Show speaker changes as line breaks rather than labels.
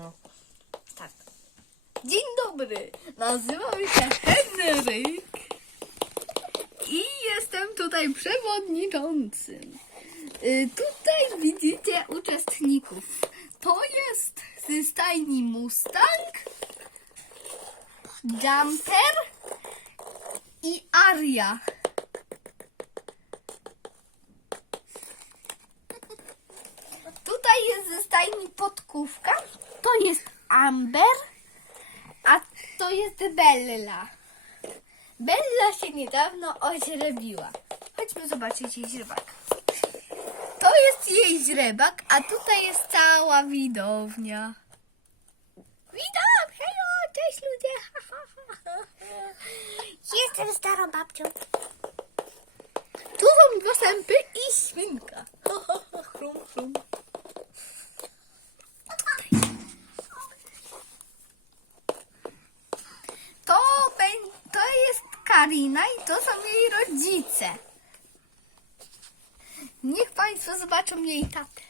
No.
Tak. Dzień dobry, nazywam się Henryk i jestem tutaj przewodniczącym. Y, Tutaj widzicie uczestników. To jest ze stajni Mustang, Jumper i Aria. Tutaj jest ze stajni Podkówka, to jest Amber, a to jest Bella. Bella się niedawno oźrebiła. Chodźmy zobaczyć jej źrebak. To jest jej źrebak, a tutaj jest cała widownia. Witam! Hejo! Cześć ludzie! Jestem starą babcią. Tu są dostępy i świnka. Jest Karina i to są jej rodzice. Niech Państwo zobaczą jej tatę.